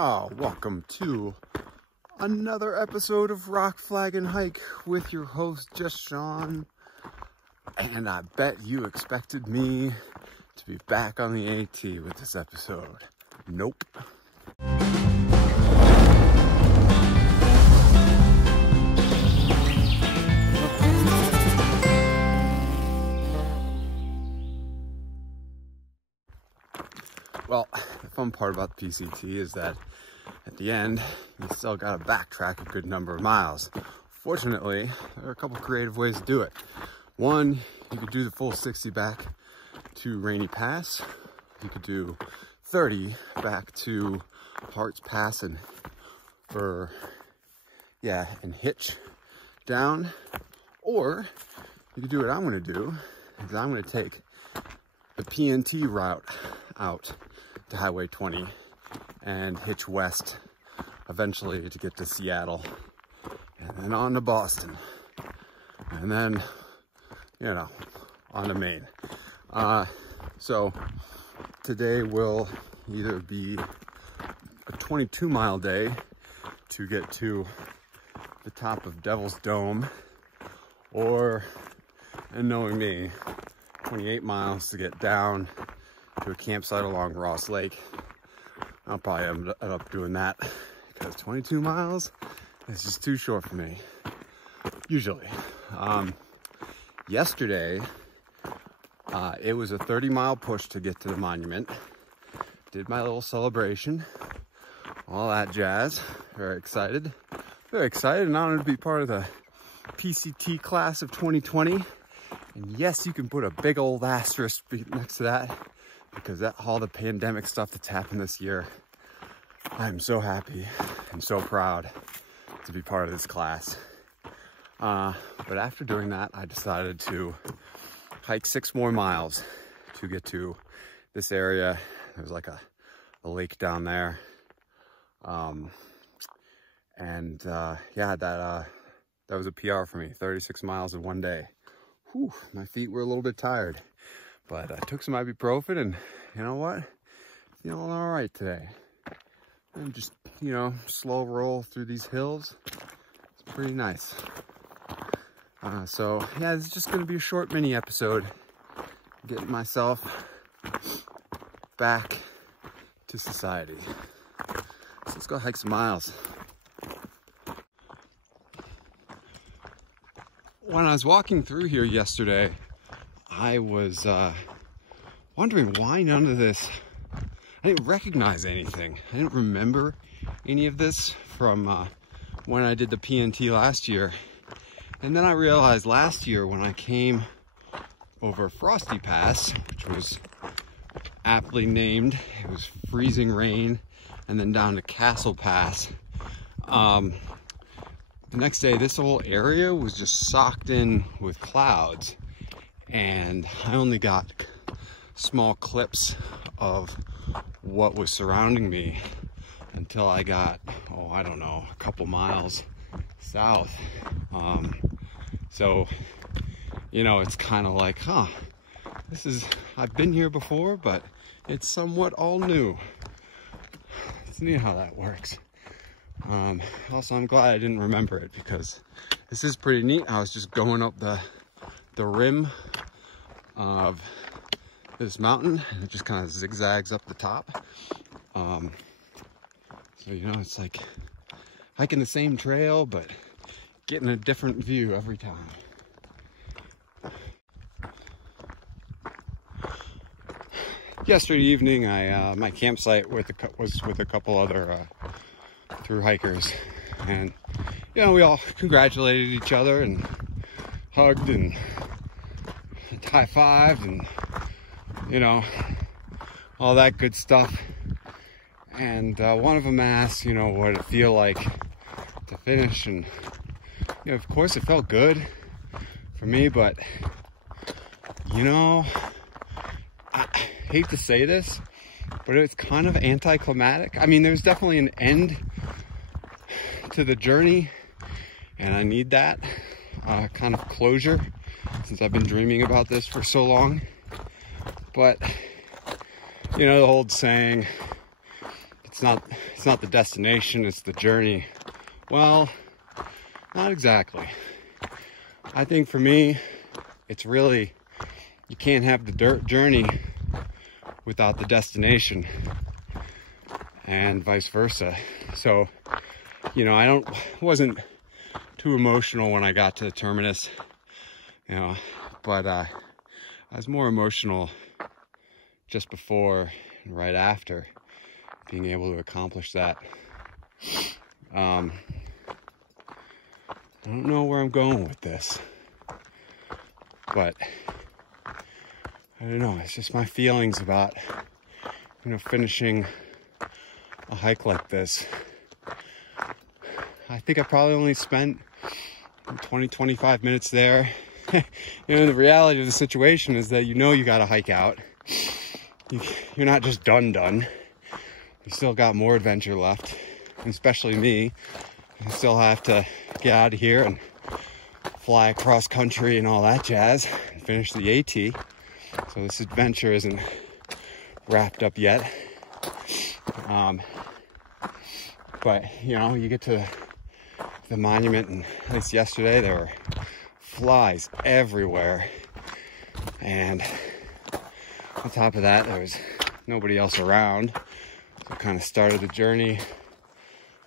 Oh, welcome to another episode of Rock Flag and Hike with your host, Just Sean. And I bet you expected me to be back on the AT with this episode. Nope. Well, the fun part about the PCT is that at the end, you still got to backtrack a good number of miles. Fortunately, there are a couple creative ways to do it. One, you could do the full 60 back to Rainy Pass. You could do 30 back to Hearts Pass and hitch down. Or you could do what I'm going to do, is I'm going to take the PNT route out to Highway 20 and hitch west eventually to get to Seattle and then on to Boston and then, you know, on to Maine. So today will either be a 22-mile day to get to the top of Devil's Dome, or, and knowing me, 28 miles to get down to a campsite along Ross Lake. I'll probably end up doing that because 22 miles is just too short for me, usually. Yesterday, it was a 30-mile push to get to the monument. Did my little celebration, all that jazz. Very excited and honored to be part of the PCT class of 2020. And yes, you can put a big old asterisk next to that, because all the pandemic stuff that's happened this year, I'm so happy and so proud to be part of this class. But after doing that, I decided to hike 6 more miles to get to this area. There's like a lake down there. That was a PR for me, 36 miles in one day. Whew, my feet were a little bit tired, but I took some ibuprofen and you know what? Feeling all right today. And just, you know, slow roll through these hills. It's pretty nice. So yeah, it's just gonna be a short mini episode. Getting myself back to society. So let's go hike some miles. When I was walking through here yesterday, I was wondering why none of this, I didn't recognize anything. I didn't remember any of this from when I did the PNT last year. And then I realized last year when I came over Frosty Pass, which was aptly named, it was freezing rain, and then down to Castle Pass. The next day, this whole area was just socked in with clouds, and I only got small clips of what was surrounding me until I got, I don't know, a couple miles south. So, you know, it's kind of like, I've been here before, but it's somewhat all new. It's neat how that works. Also, I'm glad I didn't remember it, because this is pretty neat. I was just going up the rim of this mountain, and it just kind of zigzags up the top. So, you know, it's like hiking the same trail, but getting a different view every time. Yesterday evening, my campsite was with a couple other through hikers, and you know, we all congratulated each other and hugged and high-fived and, you know, all that good stuff. And one of them asked, you know, what it'd feel like to finish, and you know, of course it felt good for me, but you know, I hate to say this, but it's kind of anticlimactic. I mean, there's definitely an end to the journey, and I need that kind of closure since I've been dreaming about this for so long. But you know, the old saying, it's not the destination, it's the journey. Well, not exactly. I think for me, it's really, you can't have the journey without the destination, and vice versa. So, you know, I wasn't too emotional when I got to the terminus, you know, but I was more emotional just before and right after being able to accomplish that. I don't know where I'm going with this, but I don't know, it's just my feelings about, you know, finishing a hike like this. I think I probably only spent 20-25 minutes there. You know, the reality of the situation is that, you know, you got to hike out. You're not just done. You still got more adventure left, and especially me. I still have to get out of here and fly across country and all that jazz and finish the AT. So this adventure isn't wrapped up yet. But, you know, you get to the monument, and at least yesterday there were flies everywhere, and on top of that there was nobody else around, so I kind of started the journey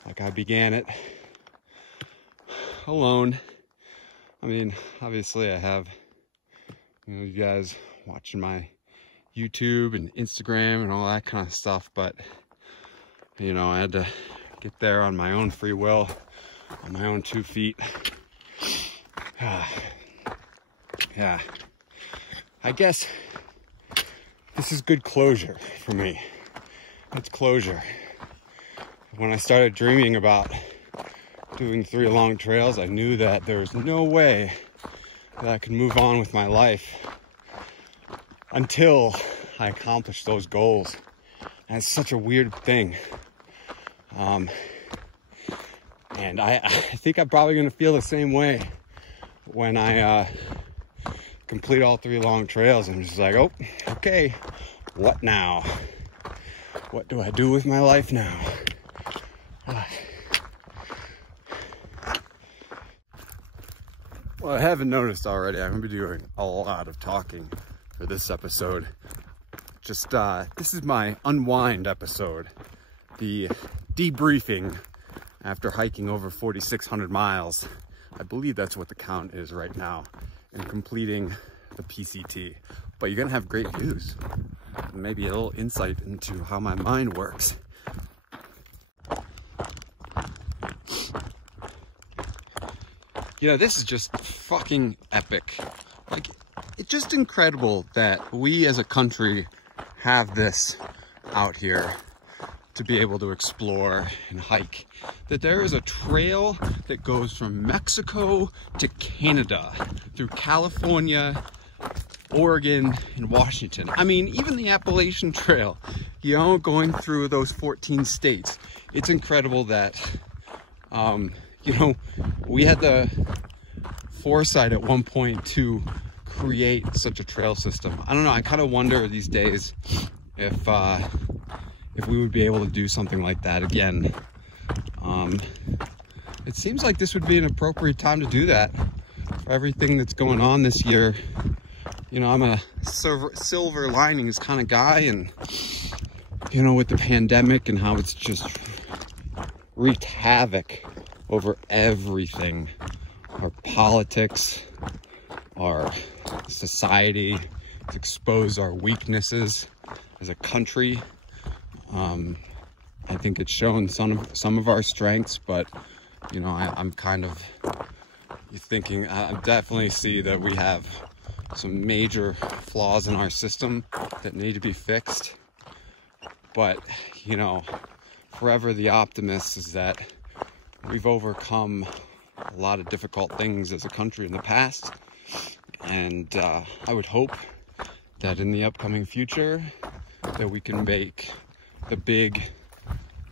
like I began it, alone. I mean, obviously I have, you know, you guys watching my YouTube and Instagram and all that kind of stuff, but, you know, I had to get there on my own free will, on my own 2 feet. Yeah, I guess this is good closure for me. It's closure. When I started dreaming about doing 3 long trails, I knew that there was no way that I could move on with my life until I accomplished those goals. And it's such a weird thing. And I think I'm probably going to feel the same way when I complete all 3 long trails. I'm just like, oh, okay, what now? What do I do with my life now? Well, I haven't noticed already, I'm going to be doing a lot of talking for this episode. Just, this is my unwind episode. The debriefing after hiking over 4,600 miles. I believe that's what the count is right now, and completing the PCT. But you're gonna have great views, and maybe a little insight into how my mind works. Yeah, this is just fucking epic. Like, it's just incredible that we as a country have this out here to be able to explore and hike. That there is a trail that goes from Mexico to Canada, through California, Oregon, and Washington. I mean, even the Appalachian Trail, you know, going through those 14 states. It's incredible that, you know, we had the foresight at one point to create such a trail system. I don't know, I kind of wonder these days if we would be able to do something like that again. It seems like this would be an appropriate time to do that for everything that's going on this year. You know, I'm a silver linings kind of guy, and, you know, with the pandemic and how it's just wreaked havoc over everything, our politics, our society, it's exposed our weaknesses as a country. I think it's shown some of our strengths, but, you know, I'm kind of thinking, I definitely see that we have some major flaws in our system that need to be fixed. But, you know, forever the optimist is that we've overcome a lot of difficult things as a country in the past. And I would hope that in the upcoming future that we can make the big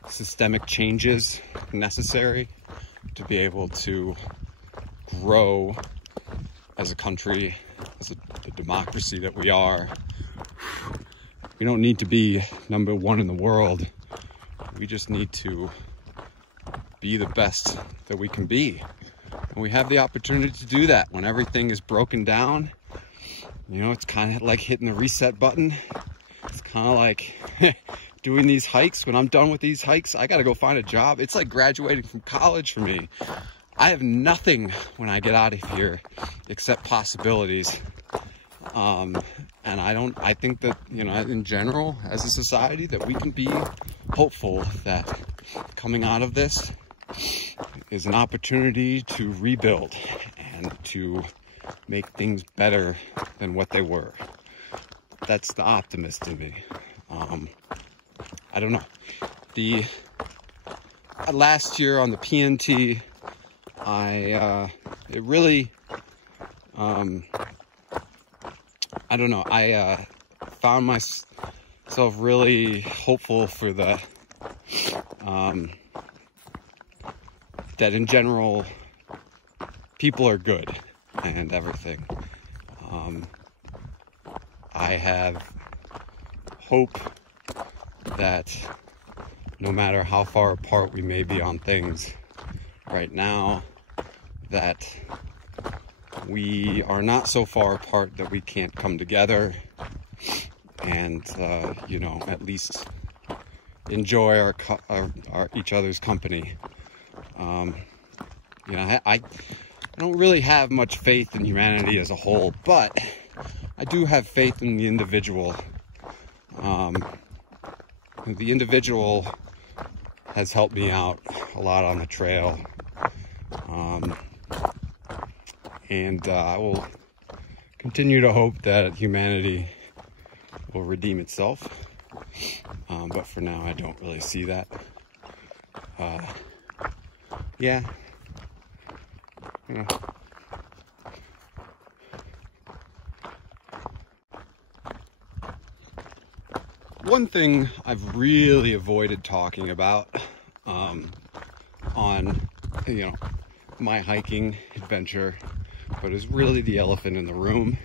systemic changes necessary to be able to grow as a country, as the democracy that we are. We don't need to be #1 in the world. we just need to be the best that we can be. And we have the opportunity to do that when everything is broken down. You know, it's kind of like hitting the reset button. It's kind of like doing these hikes. When I'm done with these hikes, I got to go find a job. It's like graduating from college for me. I have nothing when I get out of here except possibilities. And I think that, you know, in general, as a society, that we can be hopeful that coming out of this is an opportunity to rebuild and to make things better than what they were. That's the optimist in me. I don't know. The last year on the PNT, it really, I don't know, I found myself really hopeful for the, that in general, people are good and everything. I have hope that no matter how far apart we may be on things right now, that we are not so far apart that we can't come together and, you know, at least enjoy our each other's company. You know, I don't really have much faith in humanity as a whole, but I do have faith in the individual. The individual has helped me out a lot on the trail. And I will continue to hope that humanity will redeem itself. But for now, I don't really see that. Yeah. You know. One thing I've really avoided talking about on, you know, my hiking adventure, but is really the elephant in the room,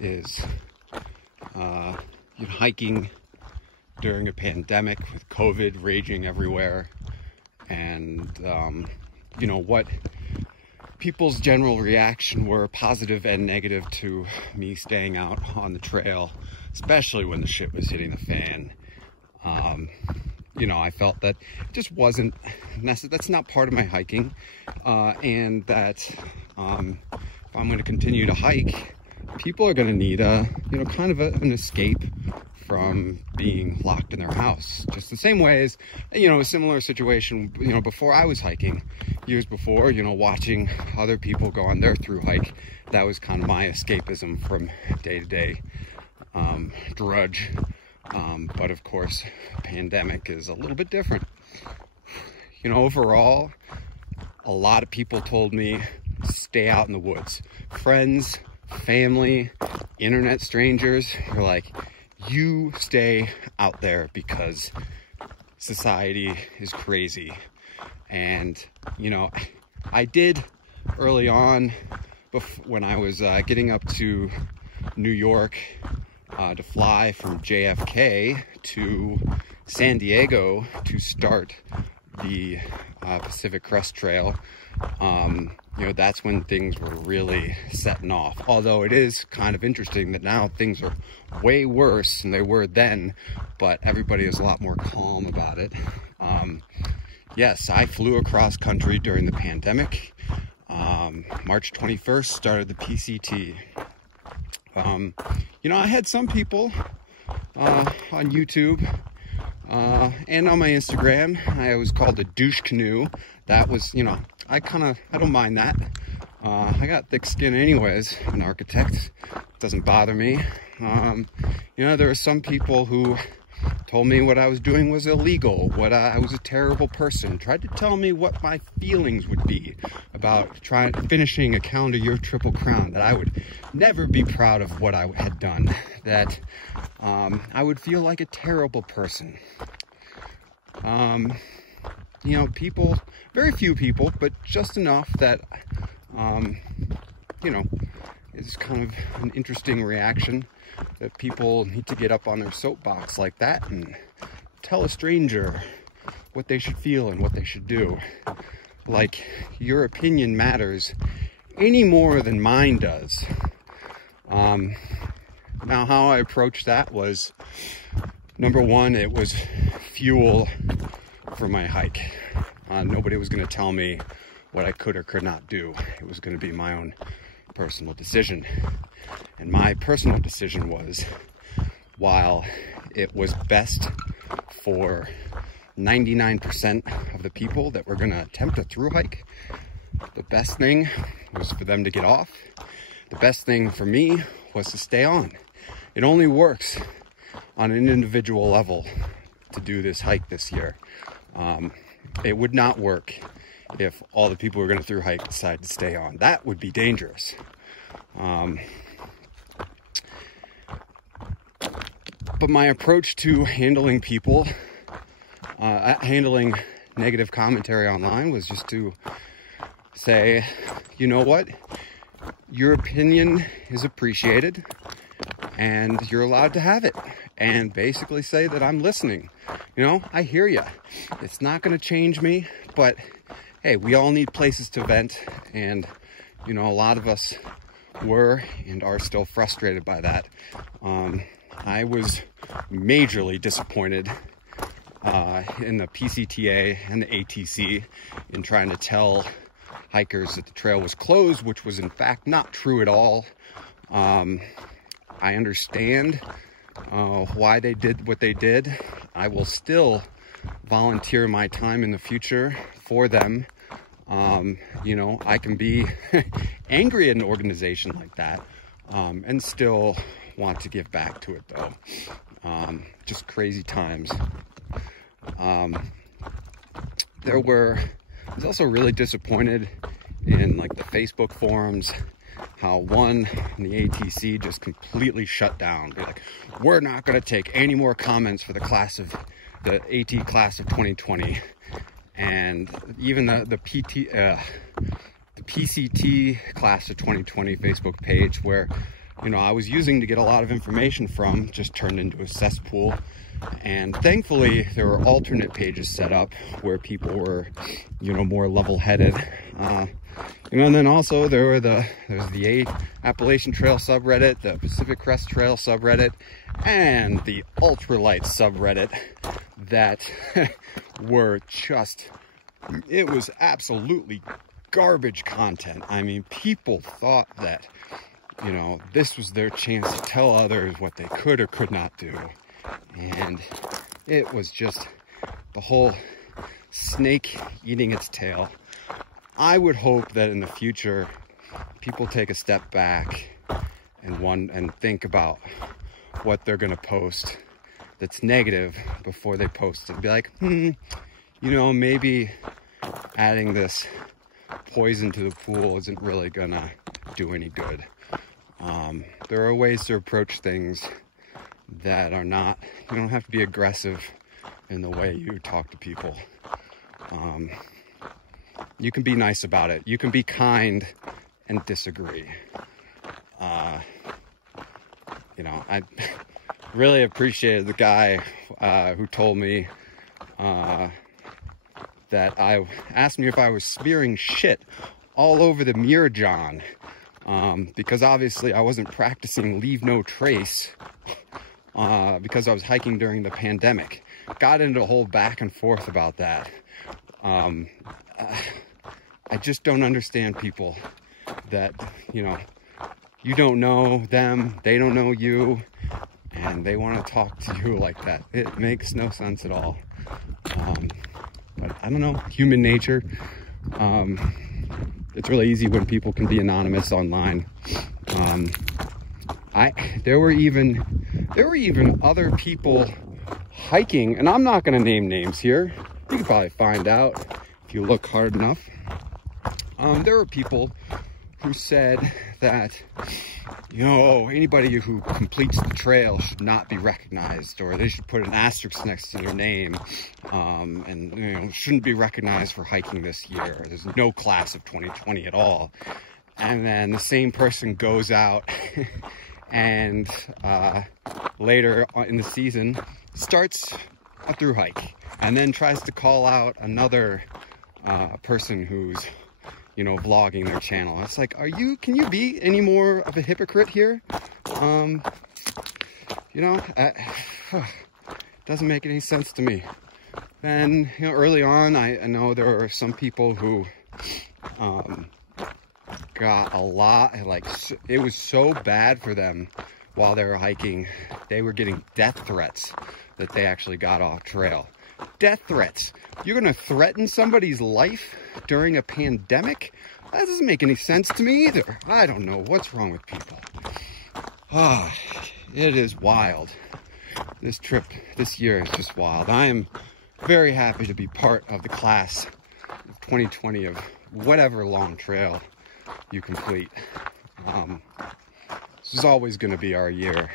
is you know, hiking during a pandemic with COVID raging everywhere, and you know, what people's general reaction were, positive and negative, to me staying out on the trail, especially when the shit was hitting the fan. You know, I felt that it just wasn't necessary. That's not part of my hiking, and that if I'm going to continue to hike, people are going to need a, you know, kind of an escape from being locked in their house. Just the same way as, you know, a similar situation, you know, before I was hiking, years before, you know, watching other people go on their through hike. That was kind of my escapism from day-to-day drudge. But of course, pandemic is a little bit different. You know, overall, a lot of people told me, stay out in the woods. Friends, family, internet strangers were like, you stay out there because society is crazy. And, you know, I did early on, when I was getting up to New York to fly from JFK to San Diego to start the Pacific Crest Trail. You know, that's when things were really setting off. Although it is kind of interesting that now things are way worse than they were then, but everybody is a lot more calm about it. Yes, I flew across country during the pandemic. March 21st started the PCT. You know, I had some people on YouTube and on my Instagram. I was called a douche canoe. That was, you know, I don't mind that. I got thick skin anyways, an architect. It doesn't bother me. You know, there are some people who told me what I was doing was illegal, I was a terrible person, tried to tell me what my feelings would be about finishing a calendar year Triple Crown, that I would never be proud of what I had done, that I would feel like a terrible person. You know, people, very few people, but just enough that, you know, it's kind of an interesting reaction that people need to get up on their soapbox like that and tell a stranger what they should feel and what they should do. Like, your opinion matters any more than mine does. Now, how I approached that was, number one, it was fuel for my hike. Nobody was going to tell me what I could or could not do. It was going to be my own personal decision. And my personal decision was, while it was best for 99% of the people that were going to attempt a thru hike, the best thing was for them to get off. The best thing for me was to stay on. It only works on an individual level to do this hike this year. It would not work if all the people who are going to thru hike decide to stay on. That would be dangerous. But my approach to handling people, handling negative commentary online, was just to say, you know what? Your opinion is appreciated and you're allowed to have it. And basically say that I'm listening. You know, I hear you. It's not going to change me, but hey, we all need places to vent. And, you know, a lot of us were and are still frustrated by that. I was majorly disappointed in the PCTA and the ATC in trying to tell hikers that the trail was closed, which was in fact not true at all. I understand why they did what they did. I will still volunteer my time in the future for them. You know, I can be angry at an organization like that and still want to give back to it, though. Just crazy times. I was also really disappointed in like the Facebook forums, how one, the ATC just completely shut down. They're like, we're not going to take any more comments for the AT class of 2020. And even the PCT class of 2020 Facebook page, where, you know, I was using to get a lot of information from, just turned into a cesspool. And thankfully there were alternate pages set up where people were, you know, more level-headed. You know, and then also there's the Appalachian Trail subreddit, the Pacific Crest Trail subreddit, and the ultralight subreddit that were just, it was absolutely garbage content. I mean, people thought that, you know, this was their chance to tell others what they could or could not do. And it was just the whole snake eating its tail. I would hope that in the future, people take a step back and think about what they're going to post that's negative before they post it. Be like, you know, maybe adding this poison to the pool isn't really going to do any good. There are ways to approach things that are not, you don't have to be aggressive in the way you talk to people. You can be nice about it. You can be kind and disagree. You know, I really appreciated the guy who told me that asked me if I was smearing shit all over the Mirror John, because obviously I wasn't practicing leave no trace because I was hiking during the pandemic. Got into a whole back and forth about that. I just don't understand people that, you know, you don't know them, they don't know you, and they want to talk to you like that. It makes no sense at all. But I don't know, human nature. It's really easy when people can be anonymous online. There were even other people hiking, and I'm not going to name names here. You can probably find out if you look hard enough. There were people who said that, you know, anybody who completes the trail should not be recognized, or they should put an asterisk next to their name, and, you know, shouldn't be recognized for hiking this year. There's no class of 2020 at all. And then the same person goes out and later in the season starts a thru hike. and then tries to call out another person who's, you know, vlogging their channel. It's like, can you be any more of a hypocrite here? You know, doesn't make any sense to me. And, you know, early on, I know there were some people who got a lot, like, it was so bad for them while they were hiking. They were getting death threats that they actually got off trail. Death threats. You're gonna threaten somebody's life during a pandemic? That doesn't make any sense to me either. I don't know what's wrong with people. Ah, it is wild. This trip this year is just wild. I am very happy to be part of the class of 2020 of whatever long trail you complete. This is always going to be our year.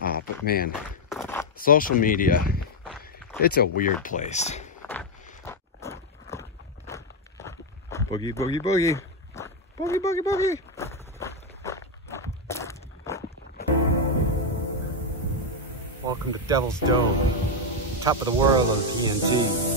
But man, social media, it's a weird place. Boogie, boogie, boogie. Boogie, boogie, boogie. Welcome to Devil's Dome, top of the world on the PNT.